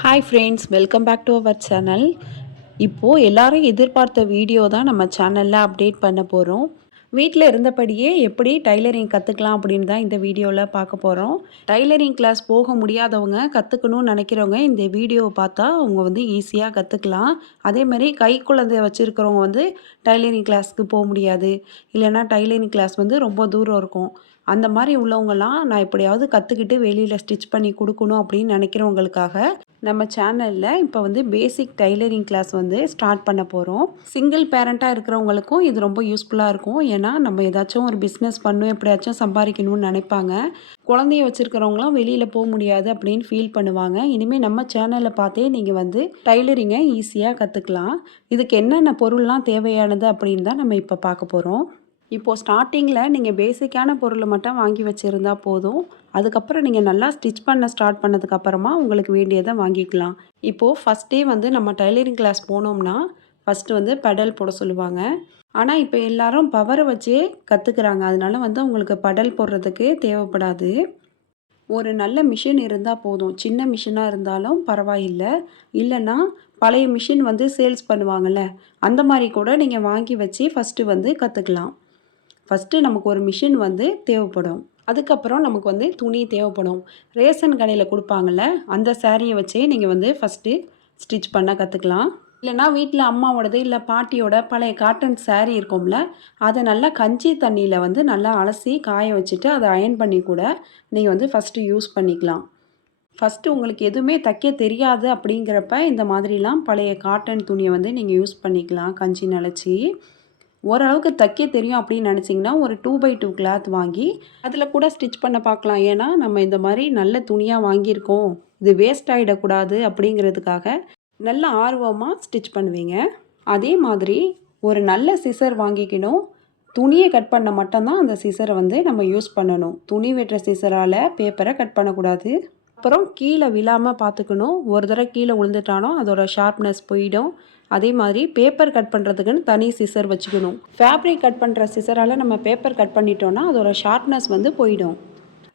Hi friends, welcome back to our channel. இப்போது எல்லாரும் எதிர்பார்த்த வீடியோ தான் நம்ம சேனலில் அப்டேட் பண்ண போகிறோம். வீட்டில் இருந்தபடியே எப்படி டைலரிங் கற்றுக்கலாம் அப்படின்னு தான் இந்த வீடியோவில் பார்க்க போகிறோம். டைலரிங் கிளாஸ் போக முடியாதவங்க, கற்றுக்கணும்னு நினைக்கிறவங்க இந்த வீடியோவை பார்த்தா அவங்க வந்து ஈஸியாக கற்றுக்கலாம். அதே மாதிரி கை குழந்தைய வச்சுருக்கிறவங்க வந்து டைலரிங் கிளாஸ்க்கு போக முடியாது, இல்லைன்னா டைலரிங் கிளாஸ் வந்து ரொம்ப தூரம் இருக்கும். அந்த மாதிரி உள்ளவங்கலாம் நான் எப்படியாவது கற்றுக்கிட்டு வெளியில் ஸ்டிச் பண்ணி கொடுக்கணும் அப்படின்னு நினைக்கிறவங்களுக்காக நம்ம சேனலில் இப்போ வந்து பேசிக் டைலரிங் கிளாஸ் வந்து ஸ்டார்ட் பண்ண போகிறோம். சிங்கிள் பேரண்ட்டாக இருக்கிறவங்களுக்கும் இது ரொம்ப யூஸ்ஃபுல்லாக இருக்கும். ஏன்னா நம்ம ஏதாச்சும் ஒரு பிஸ்னஸ் பண்ணணும், எப்படியாச்சும் சம்பாதிக்கணும்னு நினைப்பாங்க. குழந்தைய வச்சுருக்கிறவங்களாம் வெளியில் போக முடியாது அப்படின்னு ஃபீல் பண்ணுவாங்க. இனிமேல் நம்ம சேனலை பார்த்தே நீங்கள் வந்து டைலரிங்கை ஈஸியாக கற்றுக்கலாம். இதுக்கு என்னென்ன பொருள்லாம் தேவையானது அப்படின்னு தான் நம்ம இப்போ பார்க்க போகிறோம். இப்போது ஸ்டார்டிங்கில் நீங்கள் பேசிக்கான பொருளை மட்டும் வாங்கி வச்சுருந்தா போதும். அதுக்கப்புறம் நீங்கள் நல்லா ஸ்டிச் பண்ண ஸ்டார்ட் பண்ணதுக்கப்புறமா உங்களுக்கு வேண்டியதை வாங்கிக்கலாம். இப்போது ஃபஸ்ட்டே வந்து நம்ம டைலரிங் கிளாஸ் போனோம்னா ஃபஸ்ட்டு வந்து பெடல் போட சொல்லுவாங்க. ஆனால் இப்போ எல்லாரும் பவரை வச்சே கற்றுக்குறாங்க. அதனால வந்து உங்களுக்கு பெடல் போடுறதுக்கு தேவைப்படாது. ஒரு நல்ல மிஷின் இருந்தால் போதும். சின்ன மிஷினாக இருந்தாலும் பரவாயில்லை. இல்லைன்னா பழைய மிஷின் வந்து சேல்ஸ் பண்ணுவாங்கள்ல, அந்த மாதிரி கூட நீங்கள் வாங்கி வச்சு ஃபஸ்ட்டு வந்து கற்றுக்கலாம். ஃபஸ்ட்டு நமக்கு ஒரு மிஷின் வந்து தேவைப்படும். அதுக்கப்புறம் நமக்கு வந்து துணி தேவைப்படும். ரேஷன் கடையில் கொடுப்பாங்கள்ல, அந்த சாரியை வச்சே நீங்கள் வந்து ஃபஸ்ட்டு ஸ்டிச் பண்ண கற்றுக்கலாம். இல்லைனா வீட்டில் அம்மாவோடது இல்லை பாட்டியோட பழைய காட்டன் சாரீ இருக்கும்ல, அதை நல்லா கஞ்சி தண்ணியில் வந்து நல்லா அலசி காய வச்சுட்டு அதை அயர்ன் பண்ணி கூட நீங்கள் வந்து ஃபஸ்ட்டு யூஸ் பண்ணிக்கலாம். ஃபஸ்ட்டு உங்களுக்கு எதுவுமே தைக்க தெரியாது அப்படிங்கிறப்ப இந்த மாதிரிலாம் பழைய காட்டன் துணியை வந்து நீங்கள் யூஸ் பண்ணிக்கலாம். கஞ்சி நனைச்சி ஓரளவுக்கு தைக்க தெரியும் அப்படின்னு நினச்சிங்கன்னா ஒரு 2x2 கிளாத் வாங்கி அதில் கூட ஸ்டிச் பண்ண பார்க்கலாம். ஏன்னா நம்ம இந்த மாதிரி நல்ல துணியாக வாங்கியிருக்கோம், இது வேஸ்ட் ஆகிடக்கூடாது அப்படிங்கிறதுக்காக நல்ல ஆர்வமாக ஸ்டிச் பண்ணுவீங்க. அதே மாதிரி ஒரு நல்ல சிசர் வாங்கிக்கணும். துணியை கட் பண்ண மட்டும்தான் அந்த சிசரை வந்து நம்ம யூஸ் பண்ணணும். துணி வெட்டுற சிசரால் பேப்பரை கட் பண்ணக்கூடாது. அப்புறம் கீழே விழாமல் பார்த்துக்கணும். ஒரு தடவை கீழே விழுந்துட்டாலும் அதோட ஷார்ப்னஸ் போயிடும். அதே மாதிரி பேப்பர் கட் பண்ணுறதுக்குன்னு தனி சிசர் வச்சுக்கணும். ஃபேப்ரிக் கட் பண்ணுற சிசரால் நம்ம பேப்பர் கட் பண்ணிட்டோன்னா அதோட ஷார்ப்னஸ் வந்து போயிடும்.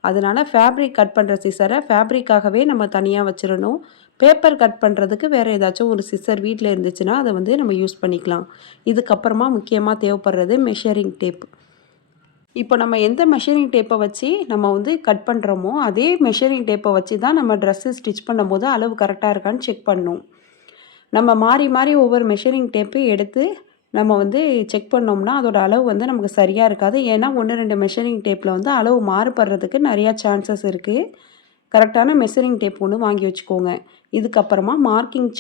அதனால் ஃபேப்ரிக் கட் பண்ணுற சிசரை ஃபேப்ரிக்காகவே நம்ம தனியாக வச்சிடணும். பேப்பர் கட் பண்ணுறதுக்கு வேறு ஏதாச்சும் ஒரு சிசர் வீட்டில் இருந்துச்சுன்னா அதை வந்து நம்ம யூஸ் பண்ணிக்கலாம். இதுக்கப்புறமா முக்கியமாக தேவைப்படுறது மெஷரிங் டேப். இப்போ நம்ம எந்த மெஷரிங் டேப்பை வச்சு நம்ம வந்து கட் பண்ணுறோமோ அதே மெஷரிங் டேப்பை வச்சு தான் நம்ம ட்ரெஸ்ஸு ஸ்டிச் பண்ணும்போது அளவு கரெக்டாக இருக்கான்னு செக் பண்ணணும். நம்ம மாறி மாறி ஒவ்வொரு மெஷரிங் டேப்பு எடுத்து நம்ம வந்து செக் பண்ணோம்னா அதோட அளவு வந்து நமக்கு சரியாக இருக்காது. ஏன்னா 1-2 மெஷரிங் டேப்பில் வந்து அளவு மாறுபடுறதுக்கு நிறையா சான்சஸ் இருக்குது. கரெக்டான மெஷரிங் டேப் ஒன்று வாங்கி வச்சுக்கோங்க. இதுக்கப்புறமா மார்க்கிங்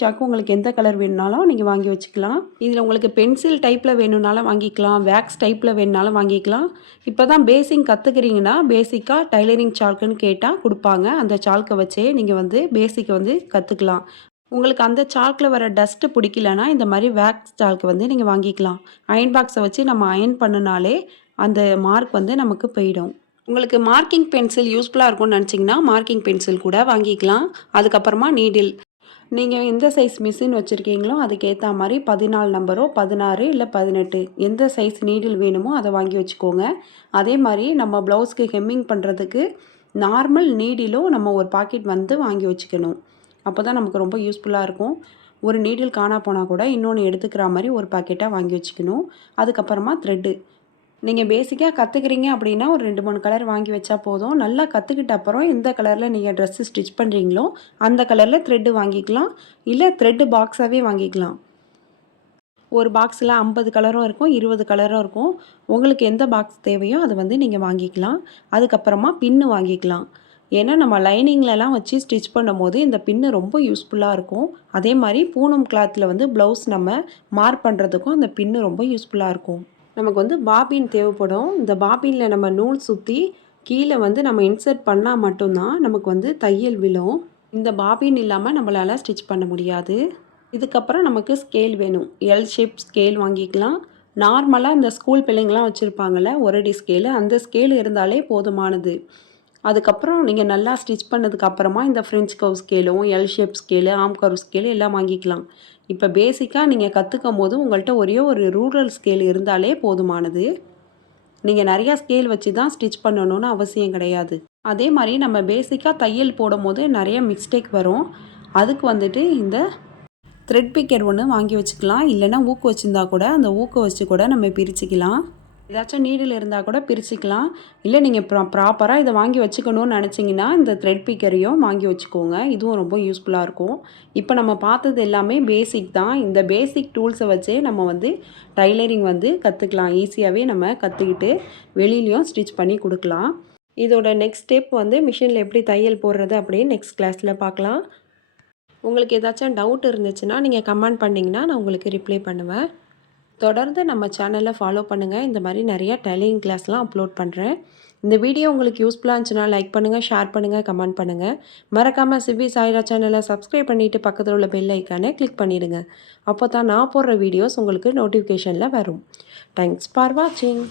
சாக்கு உங்களுக்கு எந்த கலர் வேணுனாலும் நீங்கள் வாங்கி வச்சுக்கலாம். இதில் உங்களுக்கு பென்சில் டைப்பில் வேணும்னாலும் வாங்கிக்கலாம், வேக்ஸ் டைப்பில் வேணுனாலும் வாங்கிக்கலாம். இப்போ தான் பேசிக் கற்றுக்கிறீங்கன்னா பேசிக்காக டைலரிங் சாக்குன்னு கேட்டால் கொடுப்பாங்க. அந்த சால்க்கை வச்சே நீங்கள் வந்து பேசிக்கை வந்து கற்றுக்கலாம். உங்களுக்கு அந்த சாக்கில் வர டஸ்ட்டு பிடிக்கலனா இந்த மாதிரி வேக்ஸ் சால்க்கு வந்து நீங்கள் வாங்கிக்கலாம். அயன் பாக்ஸை வச்சு நம்ம அயன் பண்ணினாலே அந்த மார்க் வந்து நமக்கு போயிடும். உங்களுக்கு மார்க்கிங் பென்சில் யூஸ்ஃபுல்லாக இருக்கும்னு நினச்சிங்கன்னா மார்க்கிங் பென்சில் கூட வாங்கிக்கலாம். அதுக்கப்புறமா நீடில், நீங்கள் எந்த சைஸ் மிஷின் வச்சுருக்கீங்களோ அதுக்கேற்ற மாதிரி 14 நம்பரோ 16 இல்லை 18 எந்த சைஸ் நீடில் வேணுமோ அதை வாங்கி வச்சுக்கோங்க. அதே மாதிரி நம்ம ப்ளவுஸ்க்கு ஹெம்மிங் பண்ணுறதுக்கு நார்மல் நீடிலும் நம்ம ஒரு பாக்கெட் வந்து வாங்கி வச்சுக்கணும். அப்போ தான் நமக்கு ரொம்ப யூஸ்ஃபுல்லாக இருக்கும். ஒரு நீடில் காணா போனால் கூட இன்னொன்று எடுத்துக்கிற மாதிரி ஒரு பாக்கெட்டாக வாங்கி வச்சுக்கணும். அதுக்கப்புறமா த்ரெட்டு, நீங்கள் பேசிக்காக கற்றுக்கிறீங்க அப்படின்னா ஒரு 2-3 கலர் வாங்கி வச்சா போதும். நல்லா கற்றுக்கிட்ட அப்புறம் எந்த கலரில் நீங்கள் ட்ரெஸ்ஸு ஸ்டிச் பண்ணுறீங்களோ அந்த கலரில் த்ரெட்டு வாங்கிக்கலாம். இல்லை த்ரெட்டு பாக்ஸாகவே வாங்கிக்கலாம். ஒரு பாக்ஸில் 50 கலரும் இருக்கும், 20 கலரும் இருக்கும். உங்களுக்கு எந்த பாக்ஸ் தேவையோ அதை வந்து நீங்கள் வாங்கிக்கலாம். அதுக்கப்புறமா பின்னு வாங்கிக்கலாம். ஏன்னா நம்ம லைனிங்லலாம் வச்சு ஸ்டிச் பண்ணும்போது இந்த பின்னு ரொம்ப யூஸ்ஃபுல்லாக இருக்கும். அதே மாதிரி பூனம் கிளாத்தில் வந்து ப்ளவுஸ் நம்ம மார்க் பண்ணுறதுக்கும் அந்த பின்னு ரொம்ப யூஸ்ஃபுல்லாக இருக்கும். நமக்கு வந்து பாபின் தேவைப்படும். இந்த பாபினில் நம்ம நூல் சுற்றி கீழே வந்து நம்ம இன்சர்ட் பண்ணால் மட்டும்தான் நமக்கு வந்து தையல் விழும். இந்த பாபின் இல்லாமல் நம்மளால் ஸ்டிச் பண்ண முடியாது. இதுக்கப்புறம் நமக்கு ஸ்கேல் வேணும். எல் ஷேப் ஸ்கேல் வாங்கிக்கலாம். நார்மலாக இந்த ஸ்கூல் பிள்ளைங்களாம் வச்சுருப்பாங்கள்ல ஒரடி ஸ்கேலு, அந்த ஸ்கேல் இருந்தாலே போதுமானது. அதுக்கப்புறம் நீங்கள் நல்லா ஸ்டிச் பண்ணதுக்கப்புறமா இந்த ஃப்ரெஞ்ச் கர்வ் ஸ்கேலும் எல் ஷேப் ஸ்கேலு ஆம் கர்வ் ஸ்கேலு எல்லாம் வாங்கிக்கலாம். இப்போ பேசிக்காக நீங்கள் கற்றுக்கும் போது உங்கள்கிட்ட ஒரே ஒரு ரூரல் ஸ்கேல் இருந்தாலே போதுமானது. நீங்கள் நிறையா ஸ்கேல் வச்சு தான் ஸ்டிச் பண்ணணும்னு அவசியம் கிடையாது. அதே மாதிரி நம்ம பேசிக்காக தையல் போடும்போது நிறைய மிஸ்டேக் வரும். அதுக்கு வந்துட்டு இந்த த்ரெட் பிக்கர் ஒன்று வாங்கி வச்சுக்கலாம். இல்லைன்னா ஊக்கு வச்சுருந்தா கூட அந்த ஊக்கை வச்சு கூட நம்ம பிரிச்சுக்கலாம். ஏதாச்சும் நீடில் இருந்தால் கூட பிரிச்சுக்கலாம். இல்லை நீங்கள் ப்ராப்பராக இதை வாங்கி வச்சுக்கணும்னு நினச்சிங்கன்னா இந்த த்ரெட் பிக்கரையும் வாங்கி வச்சுக்கோங்க. இதுவும் ரொம்ப யூஸ்ஃபுல்லாக இருக்கும். இப்போ நம்ம பார்த்தது எல்லாமே பேசிக் தான். இந்த பேசிக் டூல்ஸை வச்சே நம்ம வந்து டைலரிங் வந்து கற்றுக்கலாம். ஈஸியாகவே நம்ம கற்றுக்கிட்டு வெளியிலையும் ஸ்டிச் பண்ணி கொடுக்கலாம். இதோட நெக்ஸ்ட் ஸ்டெப் வந்து மிஷினில் எப்படி தையல் போடுறது அப்படின்னு நெக்ஸ்ட் கிளாஸில் பார்க்கலாம். உங்களுக்கு ஏதாச்சும் டவுட் இருந்துச்சுன்னா நீங்கள் கமெண்ட் பண்ணிங்கன்னா நான் உங்களுக்கு ரிப்ளை பண்ணுவேன். தொடர்ந்து நம்ம சேனலை ஃபாலோ பண்ணுங்கள். இந்த மாதிரி நிறைய டைலரிங் கிளாஸ்லாம் அப்லோட் பண்ணுறேன். இந்த வீடியோ உங்களுக்கு யூஸ்ஃபுல்லாக இருந்துச்சுன்னா லைக் பண்ணுங்கள், ஷேர் பண்ணுங்கள், கமெண்ட் பண்ணுங்கள். மறக்காமல் சிவி சாய்ரா சேனலை சப்ஸ்கிரைப் பண்ணிவிட்டு பக்கத்தில் உள்ள பெல் ஐக்கானை கிளிக் பண்ணிவிடுங்க. அப்போ தான் நான் போடுற வீடியோஸ் உங்களுக்கு நோட்டிஃபிகேஷனில் வரும். தேங்க்ஸ் ஃபார் வாட்சிங்.